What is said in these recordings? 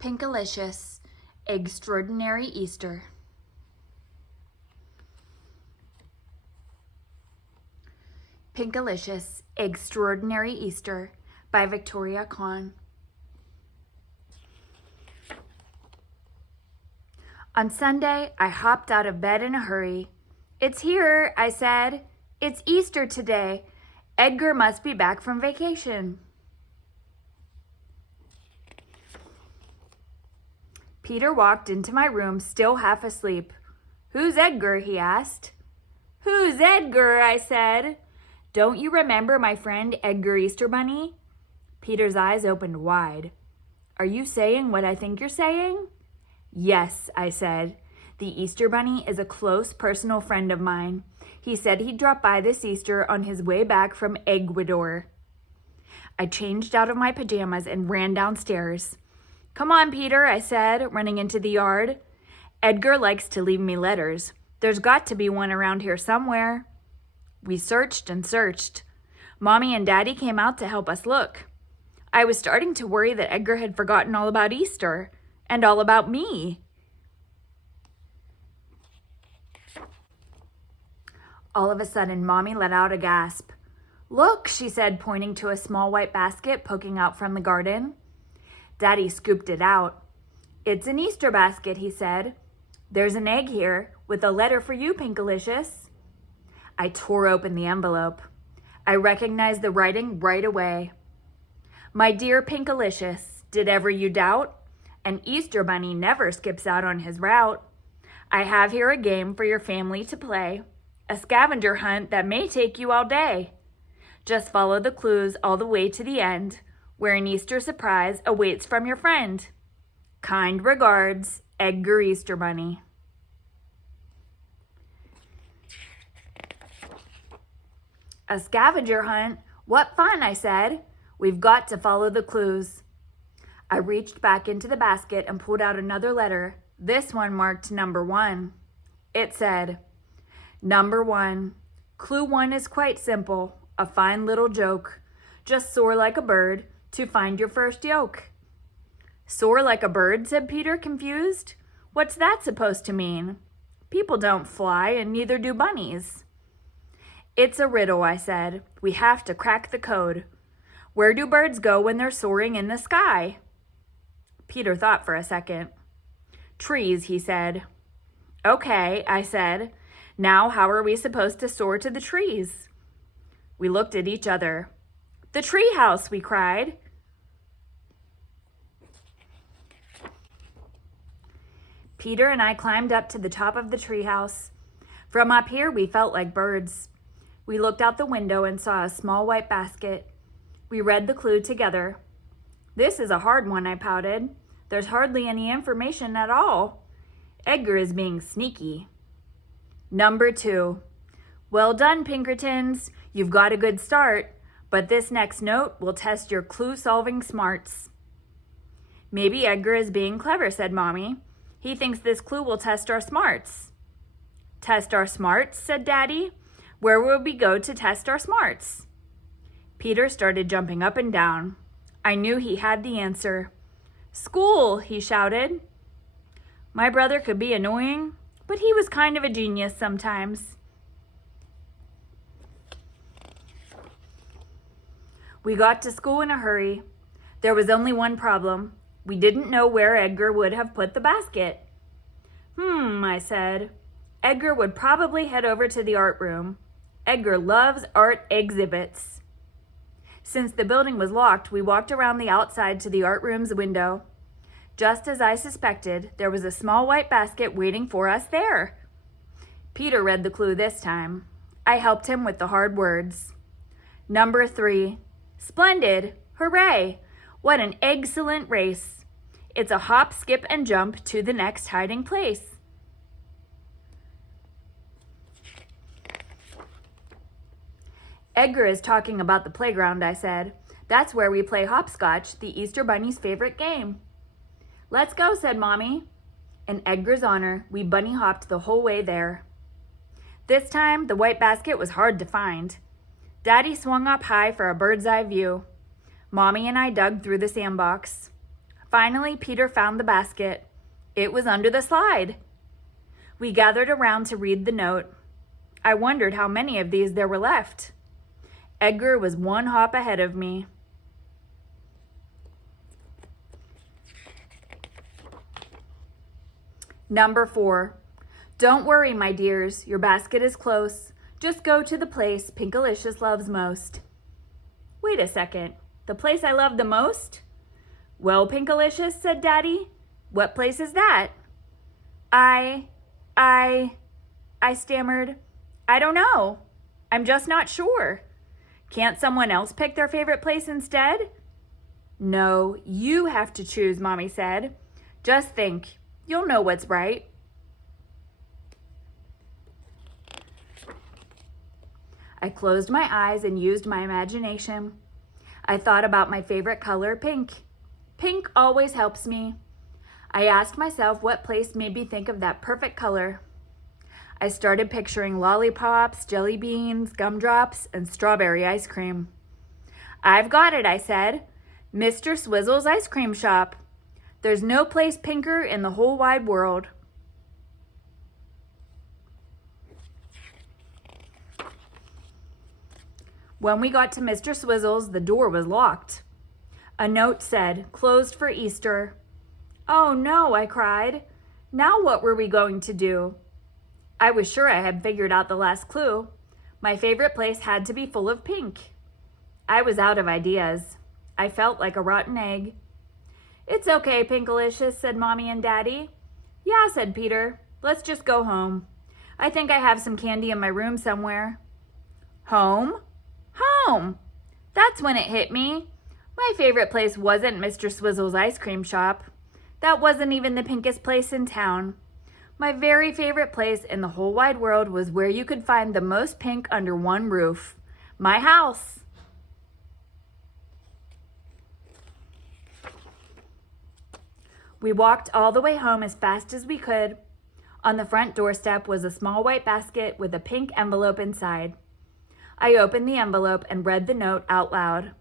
Pinkalicious, Eggstraordinary Easter. Pinkalicious, Eggstraordinary Easter by Victoria Kann. On Sunday, I hopped out of bed in a hurry. "It's here," I said. "It's Easter today. Edgar must be back from vacation." Peter walked into my room, still half asleep. "Who's Edgar?" he asked. "Who's Edgar?" I said. "Don't you remember my friend Edgar Easter Bunny?" Peter's eyes opened wide. "Are you saying what I think you're saying?" "Yes," I said. "The Easter Bunny is a close personal friend of mine. He said he'd drop by this Easter on his way back from Ecuador." I changed out of my pajamas and ran downstairs. "Come on, Peter," I said, running into the yard. "Edgar likes to leave me letters. There's got to be one around here somewhere." We searched and searched. Mommy and Daddy came out to help us look. I was starting to worry that Edgar had forgotten all about Easter and all about me. All of a sudden, Mommy let out a gasp. "Look," she said, pointing to a small white basket poking out from the garden. Daddy scooped it out. "It's an Easter basket," he said. "There's an egg here with a letter for you, Pinkalicious." I tore open the envelope. I recognized the writing right away. "My dear Pinkalicious, did ever you doubt? An Easter bunny never skips out on his route. I have here a game for your family to play, a scavenger hunt that may take you all day. Just follow the clues all the way to the end, where an Easter surprise awaits from your friend. Kind regards, Edgar Easter Bunny." "A scavenger hunt? What fun," I said. "We've got to follow the clues." I reached back into the basket and pulled out another letter, this one marked number 1. It said, "Number 1. Clue 1 is quite simple, a fine little joke. Just soar like a bird to find your first yolk." "Soar like a bird?" said Peter, confused. "What's that supposed to mean? People don't fly, and neither do bunnies." "It's a riddle," I said. "We have to crack the code. Where do birds go when they're soaring in the sky?" Peter thought for a second. "Trees," he said. "Okay," I said. "Now how are we supposed to soar to the trees?" We looked at each other. "The tree house," we cried. Peter and I climbed up to the top of the treehouse. From up here, we felt like birds. We looked out the window and saw a small white basket. We read the clue together. "This is a hard one," I pouted. "There's hardly any information at all. Edgar is being sneaky." Number 2. "Well done, Pinkertons. You've got a good start, but this next note will test your clue-solving smarts." "Maybe Edgar is being clever," said Mommy. "He thinks this clue will test our smarts." "Test our smarts?" said Daddy. "Where will we go to test our smarts?" Peter started jumping up and down. I knew he had the answer. "School!" he shouted. My brother could be annoying, but he was kind of a genius sometimes. We got to school in a hurry. There was only one problem. We didn't know where Edgar would have put the basket. I said. "Edgar would probably head over to the art room. Edgar loves art exhibits." Since the building was locked, we walked around the outside to the art room's window. Just as I suspected, there was a small white basket waiting for us there. Peter read the clue this time. I helped him with the hard words. Number 3. "Splendid! Hooray! What an excellent race! It's a hop, skip, and jump to the next hiding place." "Edgar is talking about the playground," I said. "That's where we play hopscotch, the Easter Bunny's favorite game." "Let's go," said Mommy. In Edgar's honor, we bunny hopped the whole way there. This time, the white basket was hard to find. Daddy swung up high for a bird's eye view. Mommy and I dug through the sandbox. Finally, Peter found the basket. It was under the slide. We gathered around to read the note. I wondered how many of these there were left. Edgar was one hop ahead of me. Number 4. Don't worry, my dears. Your basket is close. Just go to the place Pinkalicious loves most. Wait a second. The place I love the most? Well, Pinkalicious, said Daddy, what place is that? I stammered. I don't know. I'm just not sure. Can't someone else pick their favorite place instead? No, you have to choose, Mommy said. Just think. You'll know what's right. I closed my eyes and used my imagination. I thought about my favorite color, pink. Pink always helps me. I asked myself what place made me think of that perfect color. I started picturing lollipops, jelly beans, gumdrops, and strawberry ice cream. I've got it, I said. Mr. Swizzle's ice cream shop. There's no place pinker in the whole wide world. When we got to Mr. Swizzle's, the door was locked. A note said, closed for Easter. Oh no, I cried. Now what were we going to do? I was sure I had figured out the last clue. My favorite place had to be full of pink. I was out of ideas. I felt like a rotten egg. It's okay, Pinkalicious, said Mommy and Daddy. Yeah, said Peter. Let's just go home. I think I have some candy in my room somewhere. Home? Home! That's when it hit me. My favorite place wasn't Mr. Swizzle's ice cream shop. That wasn't even the pinkest place in town. My very favorite place in the whole wide world was where you could find the most pink under one roof. My house. We walked all the way home as fast as we could. On the front doorstep was a small white basket with a pink envelope inside. I opened the envelope and read the note out loud.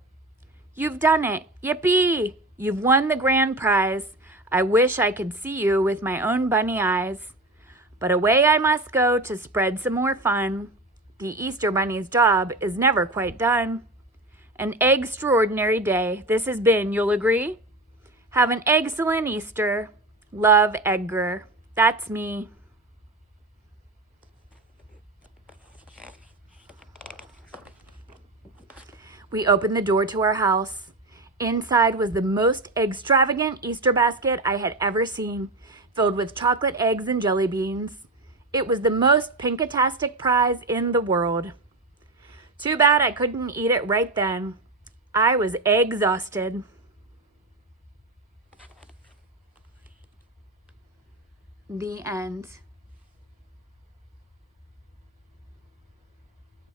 You've done it. Yippee! You've won the grand prize. I wish I could see you with my own bunny eyes. But away I must go to spread some more fun. The Easter Bunny's job is never quite done. An Eggstraordinary day this has been, you'll agree? Have an excellent Easter. Love, Edgar. That's me. We opened the door to our house. Inside was the most extravagant Easter basket I had ever seen, filled with chocolate eggs and jelly beans. It was the most pinkatastic prize in the world. Too bad I couldn't eat it right then. I was exhausted. The end.